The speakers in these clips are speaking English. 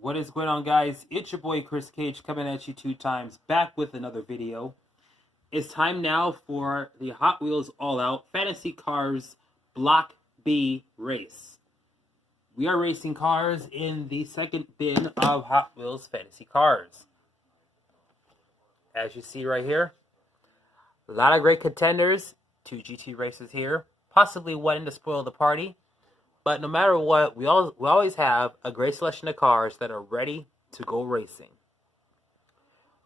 What is going on, guys? It's your boy Chris Cage coming at you 2 times, back with another video. It's time now for the Hot Wheels All Out Fantasy Cars Block B race. We are racing cars in the second bin of Hot Wheels Fantasy Cars. As you see right here, a lot of great contenders, 2 GT races here, possibly one to spoil the party. But no matter what, we always have a great selection of cars that are ready to go racing.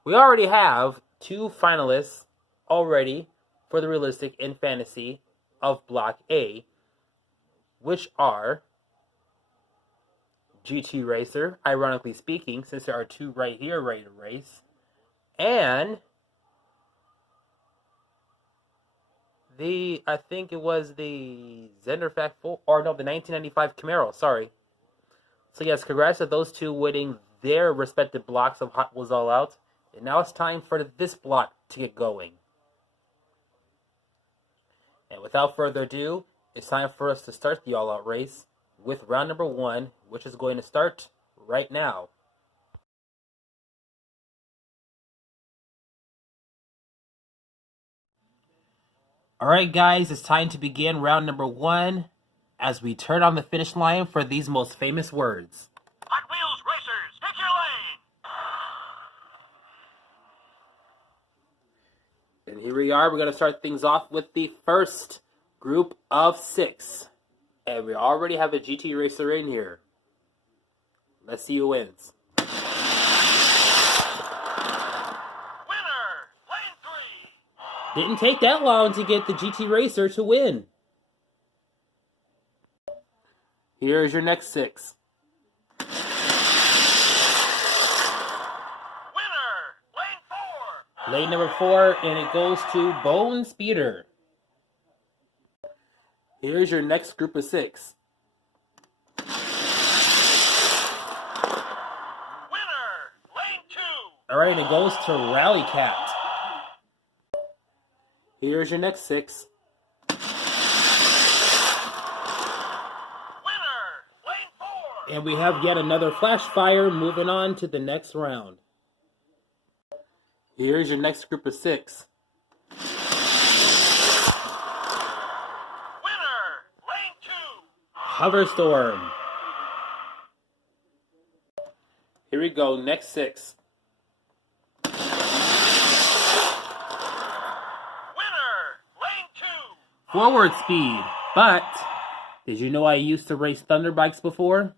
We already have 2 finalists already for the realistic and fantasy of Block A, which are GT Racer, ironically speaking, since there are 2 right here ready to race, and I think it was the Zenderfact 4, or no, the 1995 Camaro, sorry. So yes, congrats to those 2 winning their respective blocks of Hot Wheels All Out. And now it's time for this block to get going. And without further ado, it's time for us to start the All Out race with round number 1, which is going to start right now. Alright guys, it's time to begin round number 1 as we turn on the finish line for these most famous words. Hot Wheels Racers, pick your lane! And here we are, we're going to start things off with the first group of 6. And we already have a GT racer in here. Let's see who wins. Didn't take that long to get the GT Racer to win. Here's your next 6. Winner, lane 4. Lane number 4, and it goes to Bone Speeder. Here's your next group of 6. Winner, lane 2. Alright, it goes to Rally Cat. Here's your next 6. Winner, lane 4. And we have yet another Flash Fire moving on to the next round. Here's your next group of 6. Winner, lane 2. Hoverstorm. Here we go, next 6. Forward Speed. But did you know I used to race Thunder Bikes before?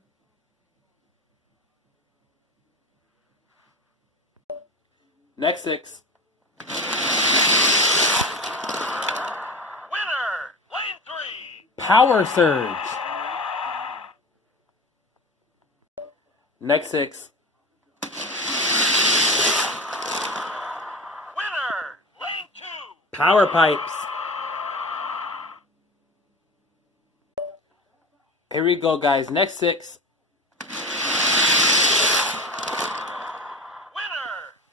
Next 6. Winner, lane 3. Power Surge. Next 6. Winner, lane 2. Power Pipes. Here we go, guys. Next 6. Winner,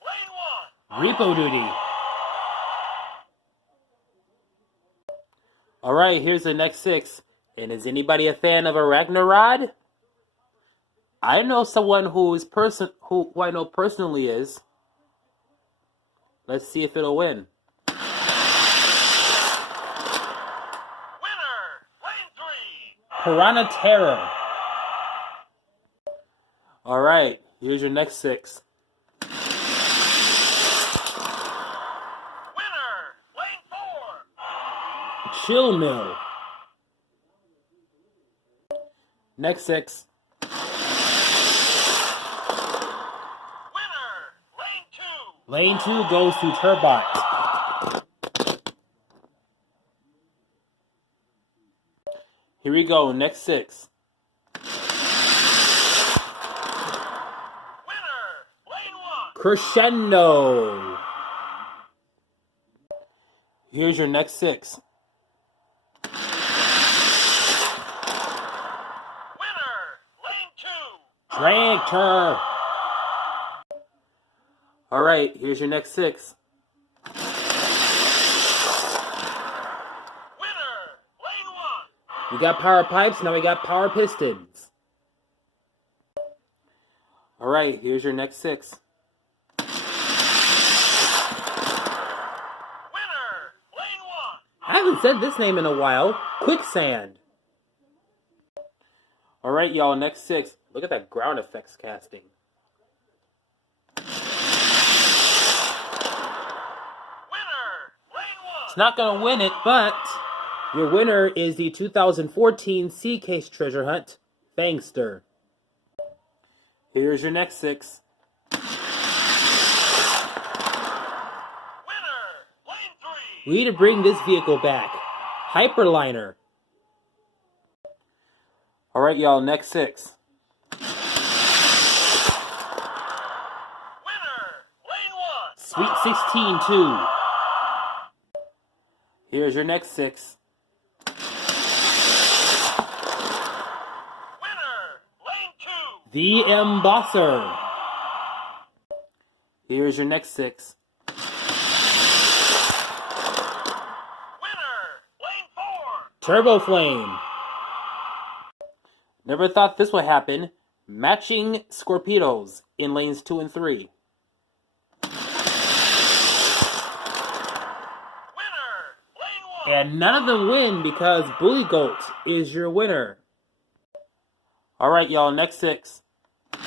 lane 1. Repo Duty. Alright, here's the next 6. And is anybody a fan of a Ragnarod? I know someone who I know personally is. Let's see if it'll win. Piranha Terror. Alright, here's your next 6. Winner, lane 4. Chill Mill. Next 6. Winner, lane 2. Lane 2 goes to Turbot. Here we go, next 6. Winner, lane 1. Crescendo. Here's your next 6. Winner, lane 2. Tractor. Alright, here's your next 6. We got power pipes, now we got power pistons. All right, here's your next 6. Winner, lane 1. I haven't said this name in a while. Quicksand. All right, y'all, next 6. Look at that ground effects casting. Winner, lane 1. It's not going to win it, but your winner is the 2014 Sea Case Treasure Hunt, Fangster. Here's your next 6. Winner, lane 3. We need to bring this vehicle back. Hyperliner. All right, y'all, next 6. Winner, lane 1. Sweet 16, 2. Here's your next 6. Winner, lane 2. The Embosser. Here's your next 6. Winner, lane 4. Turbo Flame. Never thought this would happen. Matching Scorpedos in lanes 2 and 3. Winner, lane 1. And none of them win because Bully Goat is your winner. All right, y'all, next 6. Winner,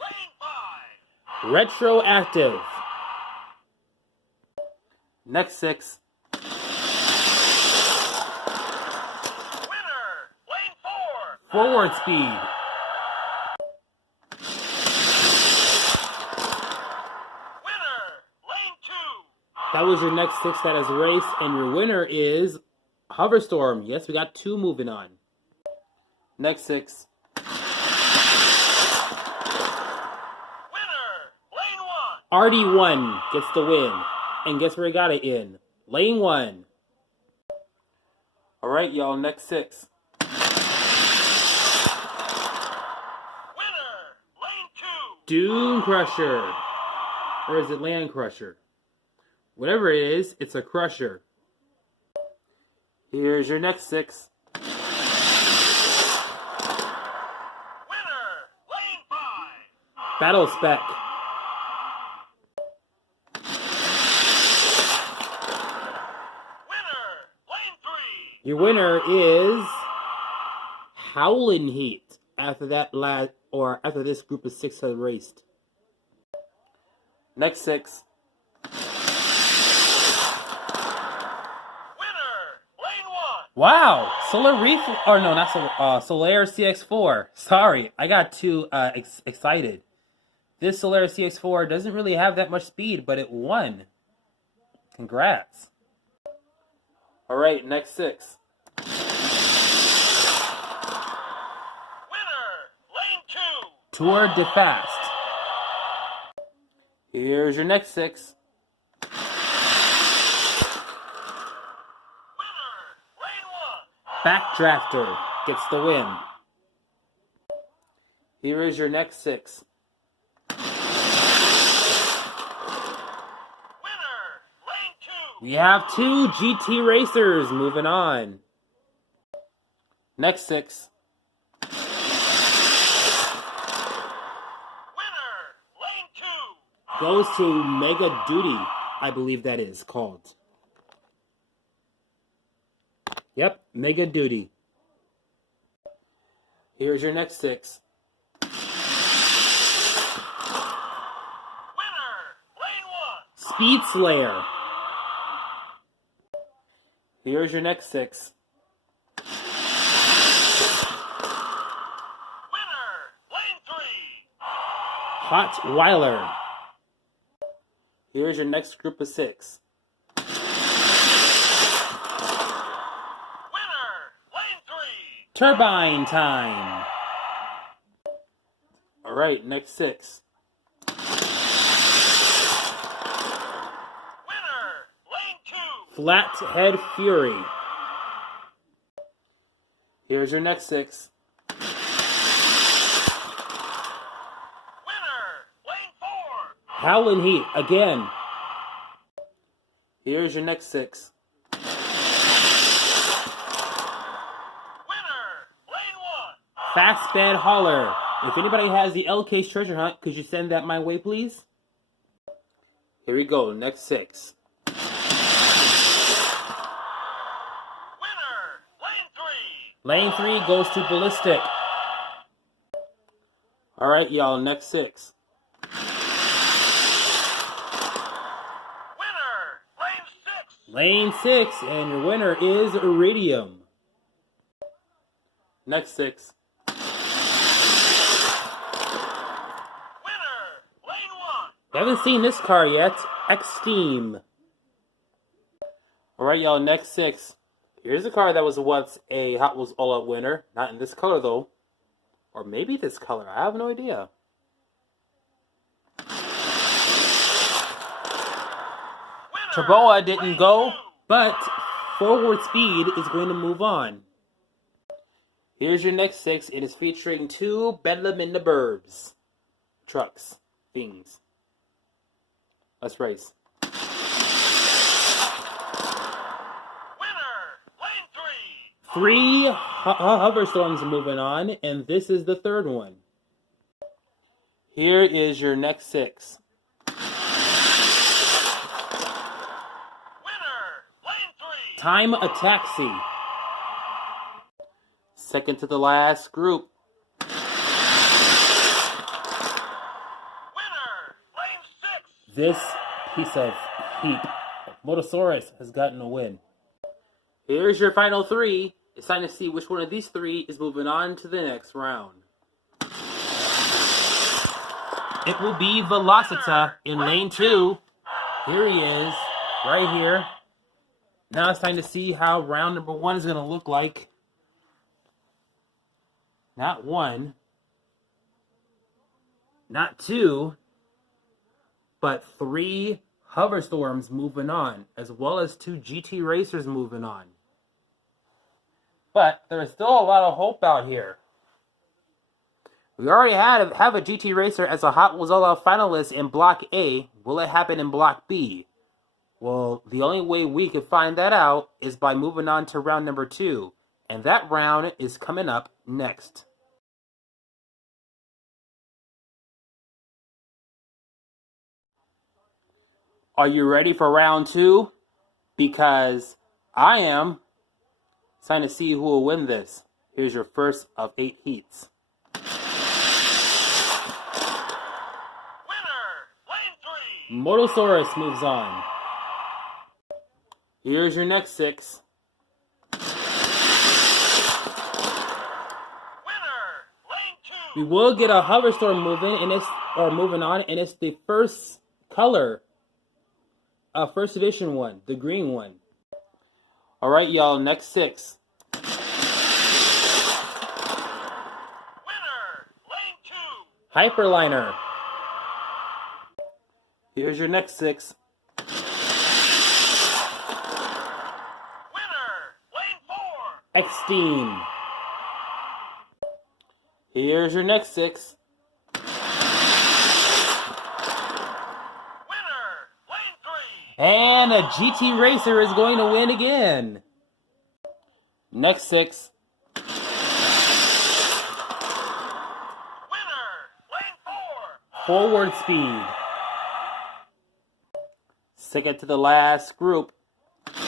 lane 5. Retroactive. Next 6. Winner, lane 4. Forward Speed. Winner, lane 2. That was your next 6 that is race, and your winner is Hoverstorm. Yes, we got 2 moving on. Next 6. Winner, lane 1. RD1 gets the win. And guess where he got it in? Lane 1. All right, y'all, next 6. Winner, lane 2. Doom Crusher. Or is it Land Crusher? Whatever it is, it's a crusher. Here's your next 6. Winner, lane 5. Battle Spec. Winner, lane 3. Your winner is Howlin' Heat. After this group of 6 have raced. Next 6. Winner, lane 1. Wow, Solar Reef, or no, not Solar, Solaire CX4. Sorry, I got too excited. This Solaire CX4 doesn't really have that much speed, but it won. Congrats. All right, next 6. Winner, lane 2. Tour de Fast. Here's your next 6. Winner, lane 1. Backdrafter gets the win. Here is your next 6. Winner, lane 2. We have 2 GT racers moving on. Next 6. Winner, lane 2. Goes to Mega Duty, I believe that is called. Yep, Mega Duty. Here's your next 6. Winner, lane 1. Speed Slayer. Here's your next 6. Winner, lane 3. Hot Weiler. Here's your next group of 6. Winner, lane 3. Turbine Time. All right, next 6. Winner, lane 2. Flathead Fury. Here's your next 6. Winner, lane 4. Howlin' Heat again. Here's your next 6. Winner, lane 1. Fast Bed Hauler. If anybody has the L-Case treasure hunt, could you send that my way, please? Here we go. Next 6. Winner, lane 3. Lane 3 goes to Ballistic. All right, y'all. Next 6. Winner, lane 6. Lane 6, and your winner is Iridium. Next 6. Winner, lane 1. I haven't seen this car yet. X-Steam. All right, y'all. Next 6. Here's a car that was once a Hot Wheels All-Out winner. Not in this color, though. Or maybe this color. I have no idea. Winner, Turboa didn't lane go, 2. but Forward Speed is going to move on. Here's your next 6. It is featuring 2 Bedlam in the Burbs trucks things. Let's race. Winner, lane 3. 3 Hoverstorms moving on, and this is the 3rd one. Here is your next 6. Winner, lane 3. Time a Taxi. Second to the last group. Winner, lane 6. This piece of heap, Motosaurus, has gotten a win. Here's your final 3. It's time to see which one of these 3 is moving on to the next round. It will be Velocita in lane 2. Here he is, right here. Now it's time to see how round number 1 is going to look like. Not 1, not 2, but 3 Hoverstorms moving on, as well as 2 GT Racers moving on. But there is still a lot of hope out here. We already have a GT Racer as a Hot Wheels All-Out finalist in Block A. Will it happen in Block B? Well, the only way we could find that out is by moving on to round number 2. And that round is coming up next. Are you ready for round 2? Because I am. It's time to see who will win this. Here's your first of 8 heats. Winner, lane 3. Motosaurus moves on. Here's your next 6. Winner, lane 2. We will get a Hoverstorm moving on, and it's the first color, first edition one, the green one. All right, y'all. Next 6. Winner, lane 2. Hyperliner. Here's your next 6. Winner, lane 4. X-Steam. Here's your next 6. Winner, lane 3. And a GT Racer is going to win again. Next 6. Winner, lane 4. Forward Speed. Second to the last group. Winner,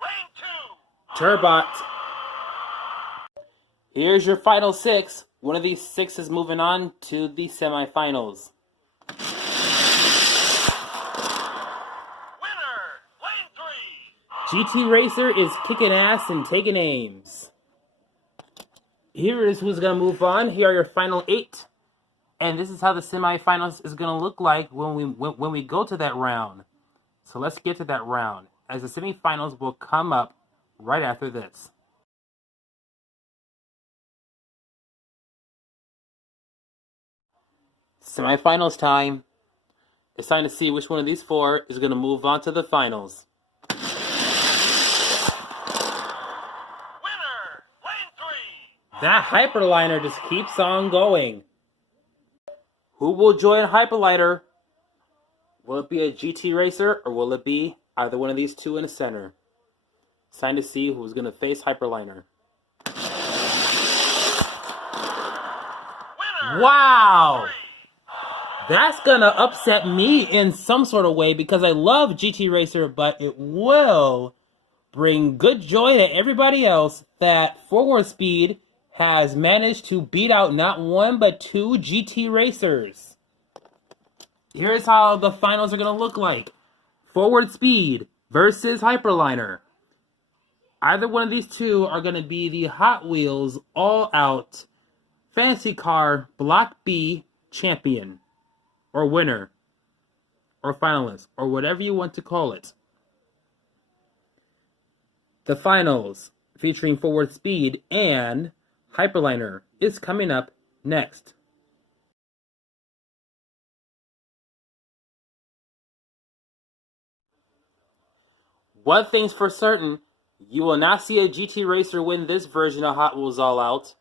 lane 2. Turbot. Here's your final 6. One of these 6 is moving on to the semifinals. Winner, lane 3. GT Racer is kicking ass and taking aims. Here is who's going to move on. Here are your final 8. And this is how the semifinals is going to look like when we go to that round. So let's get to that round, as the semifinals will come up right after this. Semifinals time. It's time to see which one of these 4 is going to move on to the finals. Winner, lane 3. That Hyperliner just keeps on going. Who will join Hyperliner? Will it be a GT Racer, or will it be either one of these 2 in the center? It's time to see who's going to face Hyperliner. Winner. Wow! 3. That's gonna upset me in some sort of way because I love GT Racer, but it will bring good joy to everybody else that Forward Speed has managed to beat out not one but 2 GT Racers. Here's how the finals are gonna look like. Forward Speed versus Hyperliner. Either one of these two are gonna be the Hot Wheels All-Out Fantasy Car Block B champion. Or winner, or finalist, or whatever you want to call it. The finals, featuring Forward Speed and Hyperliner, is coming up next. One thing's for certain, you will not see a GT Racer win this version of Hot Wheels All Out,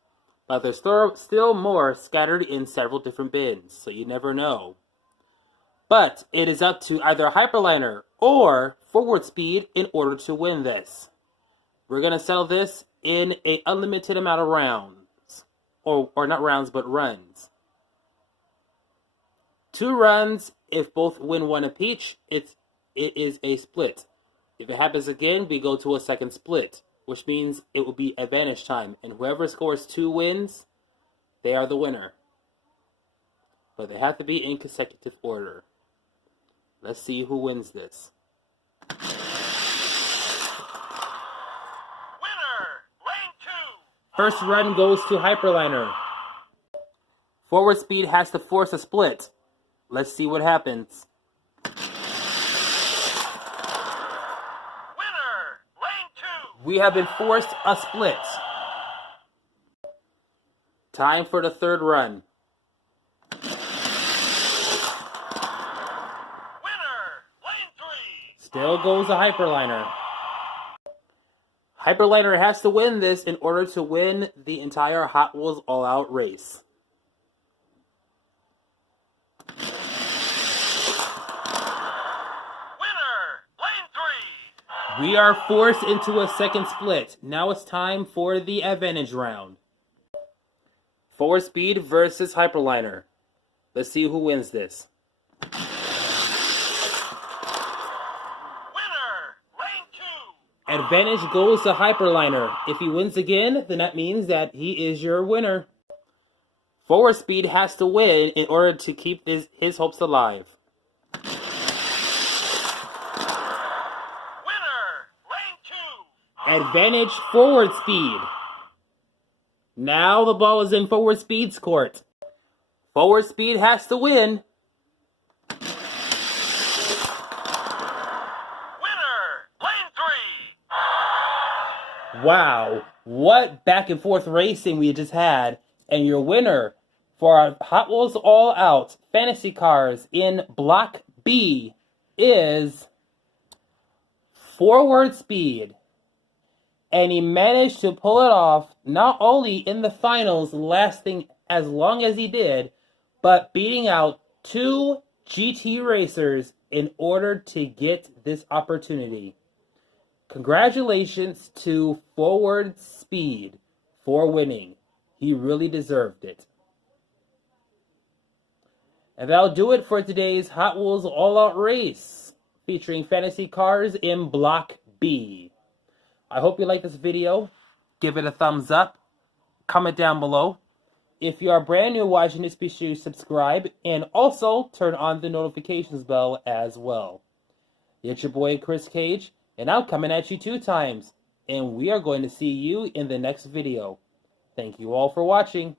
but there's still more scattered in several different bins, so you never know. But it is up to either Hyperliner or Forward Speed in order to win this. We're going to settle this in an unlimited amount of rounds. Or not rounds, but runs. 2 runs. If both win one apiece, it is a split. If it happens again, we go to a second split, which means it will be advantage time. And whoever scores 2 wins, they are the winner. But they have to be in consecutive order. Let's see who wins this. Winner. Lane 2. First run goes to Hyperliner. Forward Speed has to force a split. Let's see what happens. Winner. Lane 2. We have been forced a split. Time for the third run. Still goes a Hyperliner. Hyperliner has to win this in order to win the entire Hot Wheels All-Out race. Winner. Lane 3. We are forced into a second split. Now it's time for the advantage round. Forward Speed versus Hyperliner. Let's see who wins this. Advantage goes to Hyperliner. If he wins again, then that means that he is your winner. Forward Speed has to win in order to keep his hopes alive. Winner. Lane 2. Advantage Forward Speed. Now the ball is in Forward Speed's court. Forward Speed has to win. Wow, what back and forth racing we just had. And your winner for our Hot Wheels All Out Fantasy Cars in Block B is Forward Speed. And he managed to pull it off not only in the finals, lasting as long as he did, but beating out 2 GT racers in order to get this opportunity. Congratulations to Forward Speed for winning. He really deserved it. And that'll do it for today's Hot Wheels All-Out Race, featuring fantasy cars in Block B. I hope you like this video. Give it a thumbs up. Comment down below. If you are brand new watching this, be sure to subscribe and also turn on the notifications bell as well. It's your boy Chris Cage, and I'm coming at you 2 times. And we are going to see you in the next video. Thank you all for watching.